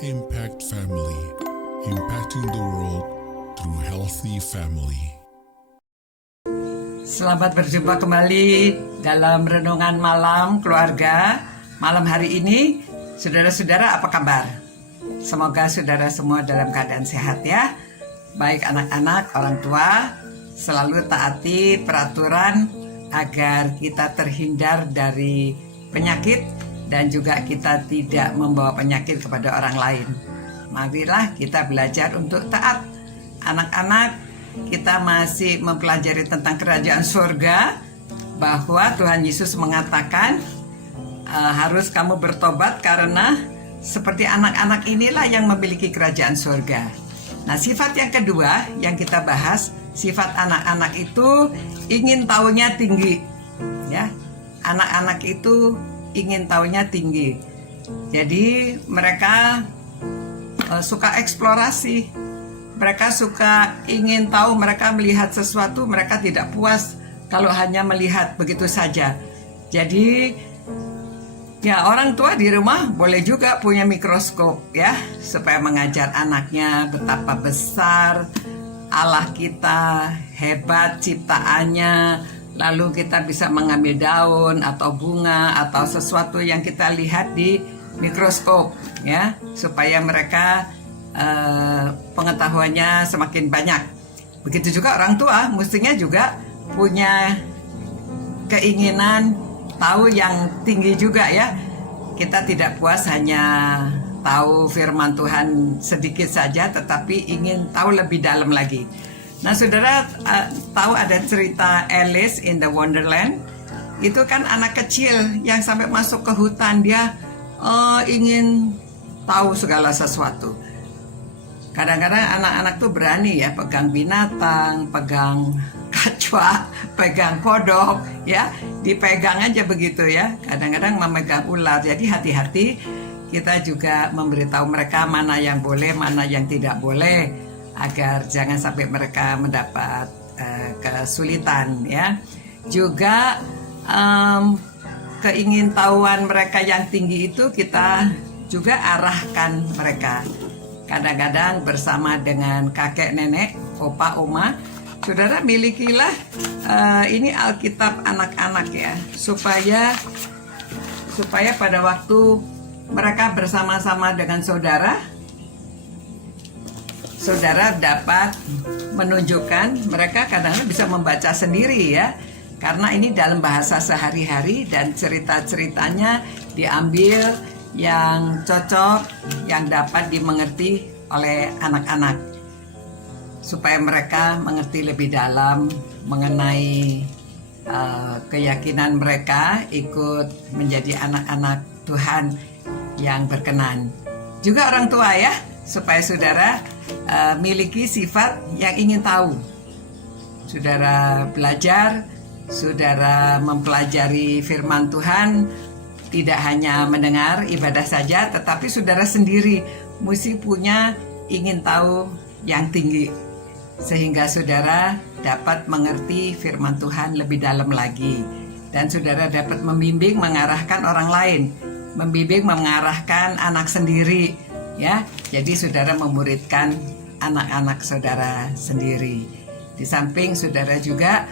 Impact Family, impacting the world through healthy family. Selamat berjumpa kembali dalam renungan malam keluarga. Malam hari ini, saudara-saudara apa kabar? Semoga saudara semua dalam keadaan sehat ya. Baik anak-anak, orang tua, selalu taati peraturan agar kita terhindar dari penyakit dan juga kita tidak membawa penyakit kepada orang lain. Marilah kita belajar untuk taat. Anak-anak, kita masih mempelajari tentang kerajaan surga, bahwa Tuhan Yesus mengatakan harus kamu bertobat karena seperti anak-anak inilah yang memiliki kerajaan surga. Nah, sifat yang kedua yang kita bahas, sifat anak-anak itu ingin tahunya tinggi. Ya, anak-anak itu ingin tahunya tinggi. Jadi mereka suka eksplorasi. Mereka suka ingin tahu, mereka melihat sesuatu, mereka tidak puas kalau hanya melihat begitu saja. Jadi ya, orang tua di rumah boleh juga punya mikroskop ya, supaya mengajar anaknya betapa besar Allah kita, hebat ciptaannya. Lalu kita bisa mengambil daun atau bunga atau sesuatu yang kita lihat di mikroskop ya, supaya mereka pengetahuannya semakin banyak. Begitu juga orang tua mestinya juga punya keinginan tahu yang tinggi juga ya. Kita tidak puas hanya tahu firman Tuhan sedikit saja, tetapi ingin tahu lebih dalam lagi. Nah, saudara tahu ada cerita Alice in the Wonderland? Itu kan anak kecil yang sampai masuk ke hutan, dia ingin tahu segala sesuatu. Kadang-kadang anak-anak tuh berani ya, pegang binatang, pegang kacwa, pegang kodok, ya dipegang aja begitu ya. Kadang-kadang memegang ular. Jadi hati-hati, kita juga memberitahu mereka mana yang boleh, mana yang tidak boleh, agar jangan sampai mereka mendapat kesulitan ya. Juga keingintahuan mereka yang tinggi itu kita juga arahkan mereka. Kadang-kadang bersama dengan kakek nenek, opa oma, saudara milikilah ini Alkitab anak-anak ya, supaya pada waktu mereka bersama-sama dengan saudara dapat menunjukkan, mereka kadang-kadang bisa membaca sendiri ya, karena ini dalam bahasa sehari-hari dan cerita-ceritanya diambil yang cocok, yang dapat dimengerti oleh anak-anak, supaya mereka mengerti lebih dalam mengenai keyakinan mereka ikut menjadi anak-anak Tuhan yang berkenan. Juga orang tua ya, supaya saudara miliki sifat yang ingin tahu. Saudara belajar, saudara mempelajari firman Tuhan, tidak hanya mendengar ibadah saja, tetapi saudara sendiri mesti punya ingin tahu yang tinggi, sehingga saudara dapat mengerti firman Tuhan lebih dalam lagi, dan saudara dapat membimbing, mengarahkan orang lain, membimbing, mengarahkan anak sendiri ya. Jadi saudara memuridkan anak-anak saudara sendiri. Di samping saudara juga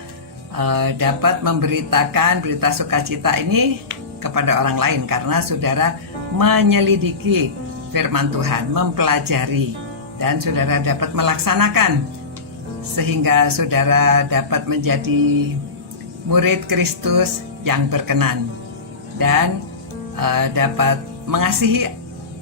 dapat memberitakan berita sukacita ini kepada orang lain, karena saudara menyelidiki firman Tuhan, mempelajari, dan saudara dapat melaksanakan, sehingga saudara dapat menjadi murid Kristus yang berkenan dan dapat mengasihi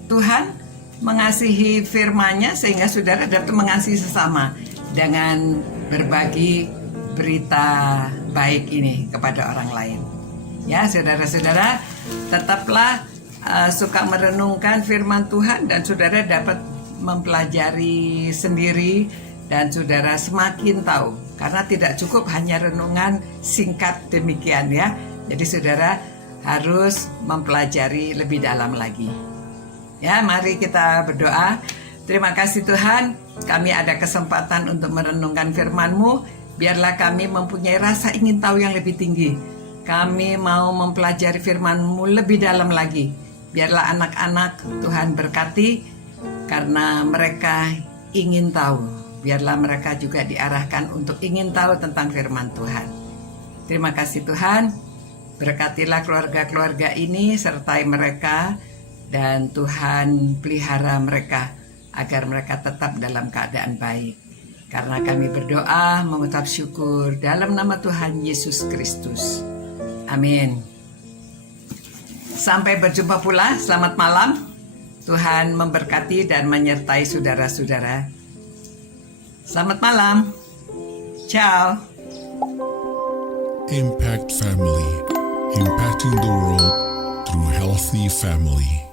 Tuhan, mengasihi firman-Nya, sehingga saudara dapat mengasihi sesama dengan berbagi berita baik ini kepada orang lain. Ya, saudara-saudara, tetaplah suka merenungkan firman Tuhan, dan saudara dapat mempelajari sendiri, dan saudara semakin tahu, karena tidak cukup hanya renungan singkat demikian ya. Jadi saudara harus mempelajari lebih dalam lagi. Ya, mari kita berdoa. Terima kasih Tuhan, kami ada kesempatan untuk merenungkan firman-Mu. Biarlah kami mempunyai rasa ingin tahu yang lebih tinggi. Kami mau mempelajari firman-Mu lebih dalam lagi. Biarlah anak-anak Tuhan berkati, karena mereka ingin tahu. Biarlah mereka juga diarahkan untuk ingin tahu tentang firman Tuhan. Terima kasih Tuhan. Berkatilah keluarga-keluarga ini, sertai mereka, dan Tuhan pelihara mereka agar mereka tetap dalam keadaan baik. Karena kami berdoa mengucap syukur dalam nama Tuhan Yesus Kristus. Amin. Sampai berjumpa pula, selamat malam. Tuhan memberkati dan menyertai saudara-saudara. Selamat malam. Ciao. Impact Family, impacting the world through healthy family.